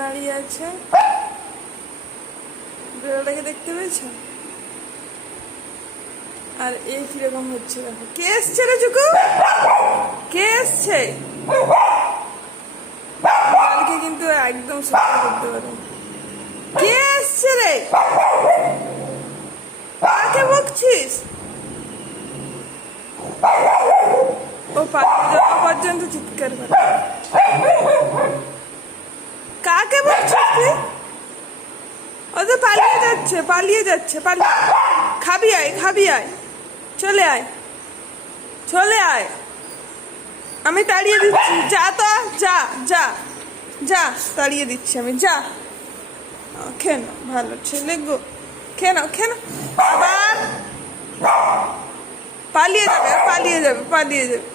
দাঁড়িয়ে আছে। বিড়ালটাকে দেখতে পেয়েছ? আর এই কিরকম হচ্ছে দেখো। কে এসছে রে চুকু? কে এসছে? বিড়ালকে কিন্তু একদম সহ্য করতে পারে। কে এসছে রে? কাকে বকছিস? ও পালিয়ে যাওয়া পর্যন্ত চিৎকার করে। কাকে বকছিস তুই? ও তো পালিয়ে যাচ্ছে, পালিয়ে যাচ্ছে, পালিয়ে। খাবি আয়, খাবি আয়, চলে আয়, চলে আয়। আমি তাড়িয়ে দিচ্ছি, যা তো, যা যা যা, তাড়িয়ে দিচ্ছি আমি, যা। খেয়ে নাও, ভালো ছেলে গো, খেয়ে নাও, খেয়ে নাও। আবার পালিয়ে যাবে, পালিয়ে যাবে, পালিয়ে যাবে।